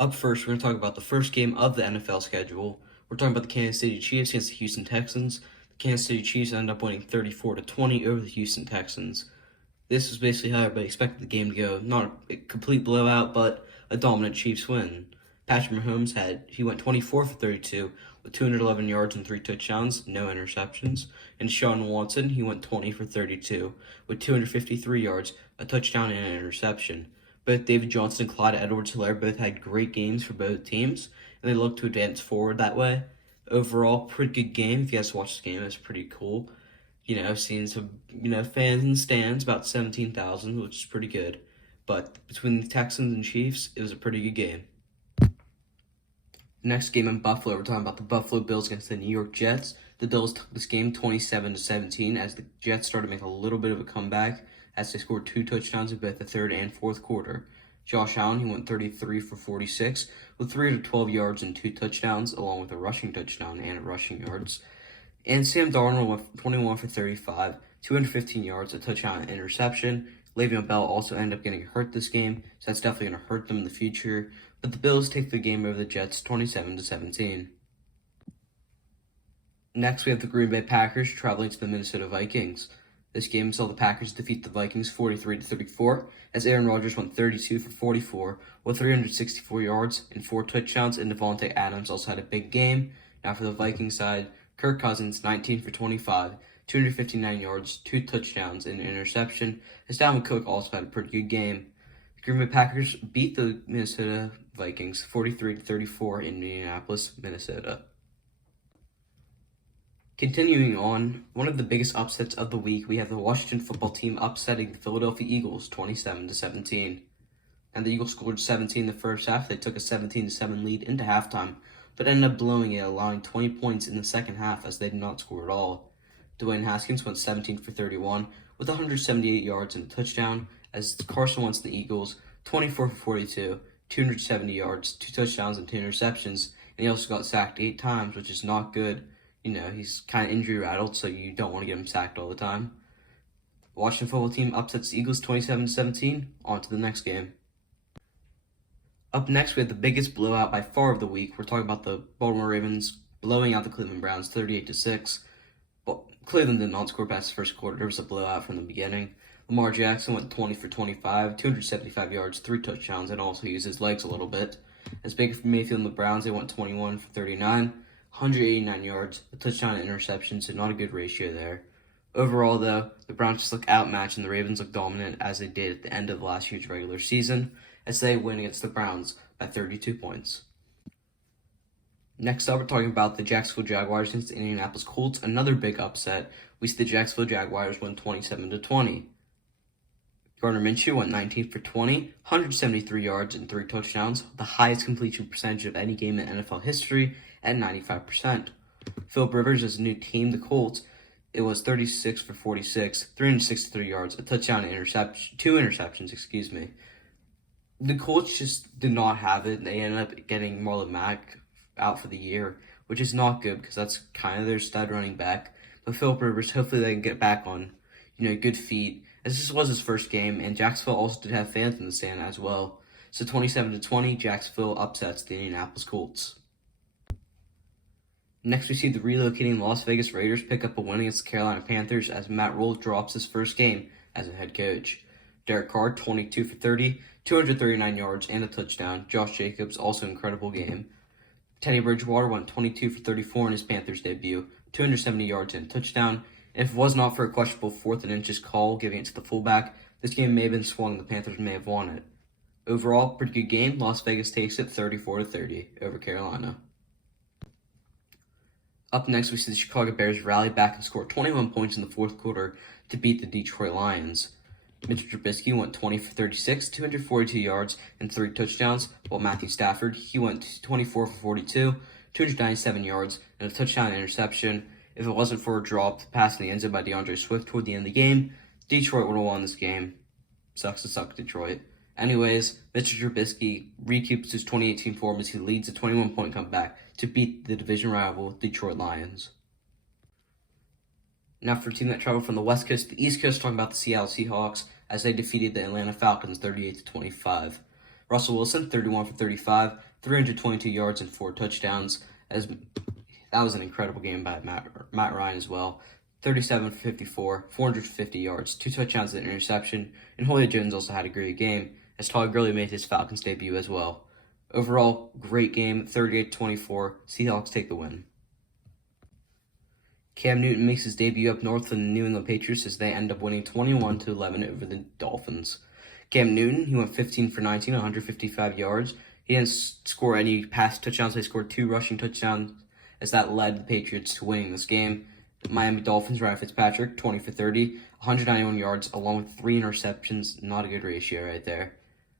Up first, we're going to talk about the first game of the NFL schedule. We're talking about the Kansas City Chiefs against the Houston Texans. The Kansas City Chiefs ended up winning 34-20 over the Houston Texans. This is basically how everybody expected the game to go. Not a complete blowout, but a dominant Chiefs win. Patrick Mahomes went 24 for 32 with 211 yards and 3 touchdowns, no interceptions. And Deshaun Watson, he went 20 for 32 with 253 yards, a touchdown and an interception. Both David Johnson and Clyde Edwards-Helaire both had great games for both teams, and they look to advance forward that way. Overall, pretty good game. If you guys watch this game, it's pretty cool. I've seen some, fans in the stands, about 17,000, which is pretty good. But between the Texans and Chiefs, it was a pretty good game. Next game in Buffalo, we're talking about the Buffalo Bills against the New York Jets. The Bills took this game 27-17 as the Jets started to make a little bit of a comeback as they scored 2 touchdowns in both the third and fourth quarter. Josh Allen, he went 33 for 46 with 312 yards and 2 touchdowns, along with a rushing touchdown and rushing yards. And Sam Darnold went 21 for 35, 215 yards, a touchdown and interception. Le'Veon Bell also ended up getting hurt this game, so that's definitely going to hurt them in the future. But the Bills take the game over the Jets 27-17. Next, we have the Green Bay Packers traveling to the Minnesota Vikings. This game saw the Packers defeat the Vikings 43-34 as Aaron Rodgers went 32 for 44 with 364 yards and 4 touchdowns, and Davante Adams also had a big game. Now for the Vikings side, Kirk Cousins 19 for 25, 259 yards, 2 touchdowns, and an interception, as Dalvin Cook also had a pretty good game. The Green Bay Packers beat the Minnesota Vikings 43-34 in Indianapolis, Minnesota. Continuing on, one of the biggest upsets of the week, we have the Washington football team upsetting the Philadelphia Eagles 27-17. And the Eagles scored 17 in the first half. They took a 17-7 lead into halftime, but ended up blowing it, allowing 20 points in the second half as they did not score at all. Dwayne Haskins went 17 for 31 with 178 yards and a touchdown, as Carson Wentz the Eagles 24 for 42, 270 yards, 2 touchdowns, and 2 interceptions, and he also got sacked 8 times, which is not good. He's kind of injury rattled, so you don't want to get him sacked all the time. Washington football team upsets the Eagles 27-17. On to the next game. Up next, we have the biggest blowout by far of the week. We're talking about the Baltimore Ravens blowing out the Cleveland Browns 38-6. But Cleveland did not score past the first quarter. There was a blowout from the beginning. Lamar Jackson went 20 for 25, 275 yards, 3 touchdowns, and also used his legs a little bit. As Baker Mayfield and the Browns, they went 21 for 39, 189 yards, a touchdown and interception, so not a good ratio there. Overall, though, the Browns just look outmatched and the Ravens look dominant as they did at the end of last year's regular season, as they win against the Browns by 32 points. Next up, we're talking about the Jacksonville Jaguars against the Indianapolis Colts. Another big upset. We see the Jacksonville Jaguars win 27-20. Gardner Minshew went 19 for 20, 173 yards and 3 touchdowns, the highest completion percentage of any game in NFL history at 95%. Philip Rivers is a new team, the Colts. It was 36 for 46, 363 yards, a touchdown and 2 interceptions, The Colts just did not have it. They ended up getting Marlon Mack out for the year, which is not good because that's kind of their stud running back. But Philip Rivers, hopefully they can get back on, good feet. As this was his first game, and Jacksonville also did have fans in the stand as well. So 27-20, Jacksonville upsets the Indianapolis Colts. Next, we see the relocating Las Vegas Raiders pick up a win against the Carolina Panthers as Matt Rhule drops his first game as a head coach. Derek Carr, 22 for 30, 239 yards, and a touchdown. Josh Jacobs, also an incredible game. Teddy Bridgewater went 22 for 34 in his Panthers debut, 270 yards and a touchdown. And if it was not for a questionable 4th and inches call giving it to the fullback, this game may have been swung and the Panthers may have won it. Overall, pretty good game. Las Vegas takes it 34-30 over Carolina. Up next, we see the Chicago Bears rally back and score 21 points in the fourth quarter to beat the Detroit Lions. Mitchell Trubisky went 20 for 36, 242 yards, and 3 touchdowns, while Matthew Stafford, he went 24 for 42, 297 yards, and a touchdown and interception. If it wasn't for a drop pass in the end zone by DeAndre Swift toward the end of the game, Detroit would have won this game. Sucks to suck, Detroit. Anyways, Mitchell Trubisky recoups his 2018 form as he leads a 21-point comeback to beat the division rival Detroit Lions. Now for a team that traveled from the West Coast to the East Coast, talking about the Seattle Seahawks as they defeated the Atlanta Falcons 38-25. Russell Wilson, 31 for 35, 322 yards and 4 touchdowns. As that was an incredible game by Matt Ryan as well. 37 for 54, 450 yards, 2 touchdowns and an interception. And Julio Jones also had a great game, as Todd Gurley made his Falcons debut as well. Overall, great game, 38-24. Seahawks take the win. Cam Newton makes his debut up north for the New England Patriots as they end up winning 21-11 over the Dolphins. Cam Newton, he went 15 for 19, 155 yards. He didn't score any pass touchdowns. They scored 2 rushing touchdowns as that led the Patriots to winning this game. The Miami Dolphins, Ryan Fitzpatrick, 20 for 30, 191 yards, along with 3 interceptions. Not a good ratio right there.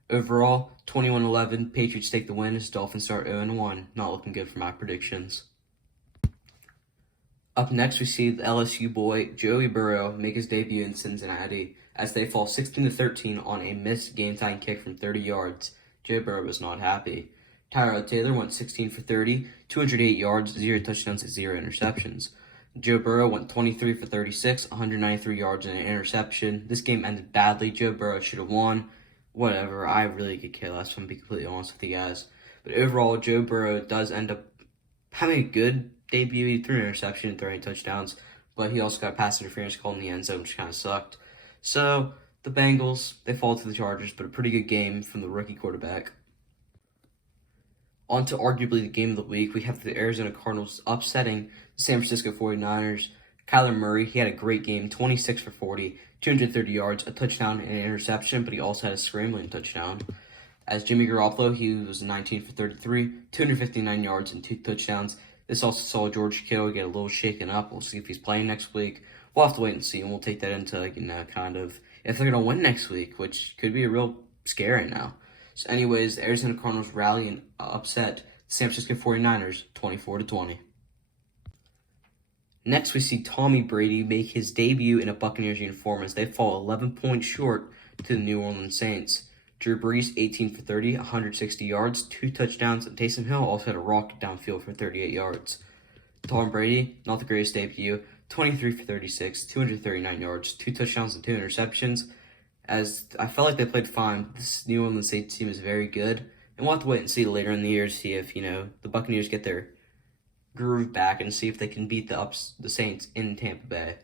Overall, 21-11, Patriots take the win as Dolphins start 0-1. Not looking good for my predictions. Up next, we see the LSU boy, Joey Burrow, make his debut in Cincinnati as they fall 16-13 on a missed game-tying kick from 30 yards. Joe Burrow was not happy. Tyrod Taylor went 16 for 30, 208 yards, 0 touchdowns, and 0 interceptions. Joe Burrow went 23 for 36, 193 yards, and an interception. This game ended badly. Joe Burrow should have won. Whatever, I really could care less, if I'm being completely honest with you guys. But overall, Joe Burrow does end up having a good debut. He threw an interception and 30 touchdowns, but he also got a pass interference called in the end zone, which kind of sucked. So, the Bengals, they fall to the Chargers, but a pretty good game from the rookie quarterback. On to arguably the game of the week, we have the Arizona Cardinals upsetting the San Francisco 49ers. Kyler Murray, he had a great game, 26 for 40, 230 yards, a touchdown, and an interception, but he also had a scrambling touchdown. As Jimmy Garoppolo, he was 19 for 33, 259 yards, and 2 touchdowns. This also saw George Kittle get a little shaken up. We'll see if he's playing next week. We'll have to wait and see, and we'll take that into, kind of, if they're going to win next week, which could be a real scary now. So anyways, the Arizona Cardinals rally and upset the San Francisco 49ers 24-20. Next, we see Tommy Brady make his debut in a Buccaneers uniform as they fall 11 points short to the New Orleans Saints. Drew Brees, 18 for 30, 160 yards, 2 touchdowns, and Taysom Hill also had a rocket downfield for 38 yards. Tom Brady, not the greatest debut, 23 for 36, 239 yards, 2 touchdowns, and 2 interceptions. As I felt like they played fine, this New Orleans Saints team is very good, and we'll have to wait and see later in the year to see if, the Buccaneers get their groove back and see if they can beat the Saints in Tampa Bay.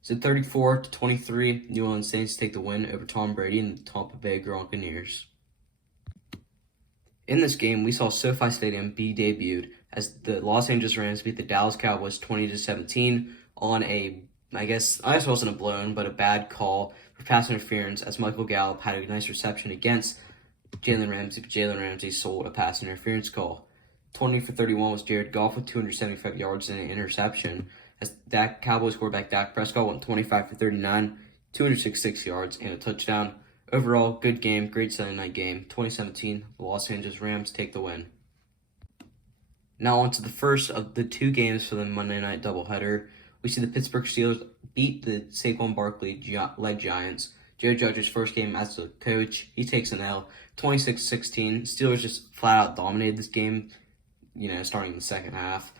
So 34-23, New Orleans Saints take the win over Tom Brady and the Tampa Bay Buccaneers. In this game, we saw SoFi Stadium be debuted as the Los Angeles Rams beat the Dallas Cowboys 20-17 on I guess it wasn't a blown, but a bad call for pass interference as Michael Gallup had a nice reception against Jalen Ramsey, but Jalen Ramsey sold a pass interference call. 20 for 31 was Jared Goff with 275 yards and an interception. As Cowboys quarterback Dak Prescott went 25 for 39, 266 yards, and a touchdown. Overall, good game, great Sunday night game. 2017, the Los Angeles Rams take the win. Now on to the first of the 2 games for the Monday night doubleheader. We see the Pittsburgh Steelers beat the Saquon Barkley-led Giants. Joe Judge's first game as a coach, he takes an L, 26-16. Steelers just flat out dominated this game, starting in the second half.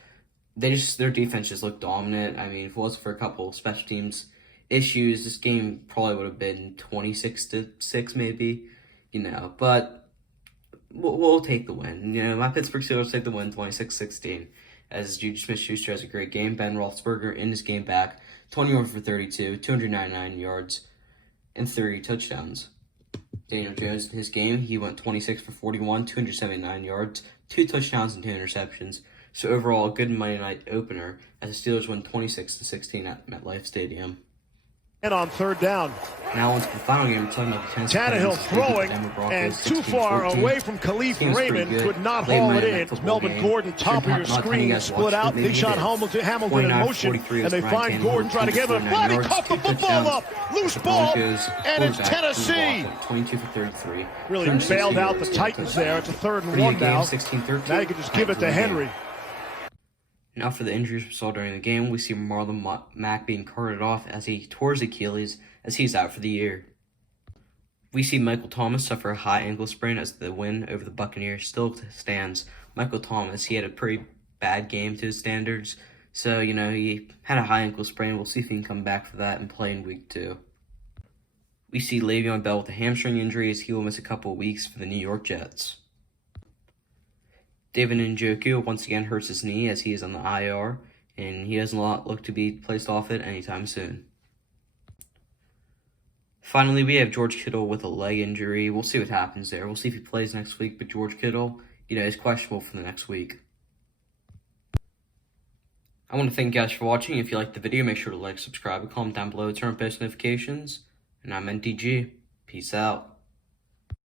Their defense just looked dominant. I mean, if it wasn't for a couple special teams issues, this game probably would have been 26-6 maybe, but we'll take the win. My Pittsburgh Steelers take the win 26-16 as Juju Smith-Schuster has a great game. Ben Roethlisberger in his game back, 21 for 32, 299 yards, and 30 touchdowns. Daniel Jones in his game, he went 26 for 41, 279 yards, 2 touchdowns, and 2 interceptions. So overall, a good Monday night opener as the Steelers won 26-16 at MetLife Stadium. And on third down. Now on to the final game. Tannehill throwing and too far away from Khalif Raymond. Could not haul it in. Melvin Gordon, top of your screen, split out. Deshaun Hamilton in motion. And they find Gordon trying to get him. But he caught the football up. Loose ball. And it's Tennessee. 22 for 33. Really bailed out the Titans there. It's a 3rd and 1 now. 16-13. Now you can just give it to Henry. Now for the injuries we saw during the game, we see Marlon Mack being carted off as he tore his Achilles as he's out for the year. We see Michael Thomas suffer a high ankle sprain as the win over the Buccaneers still stands. Michael Thomas, he had a pretty bad game to his standards, so, he had a high ankle sprain. We'll see if he can come back for that and play in week 2. We see Le'Veon Bell with a hamstring injury as he will miss a couple of weeks for the New York Jets. David Njoku once again hurts his knee as he is on the IR, and he doesn't look to be placed off it anytime soon. Finally, we have George Kittle with a leg injury. We'll see what happens there. We'll see if he plays next week, but George Kittle, is questionable for the next week. I want to thank you guys for watching. If you liked the video, make sure to like, subscribe, and comment down below to turn on post notifications. And I'm NTG. Peace out.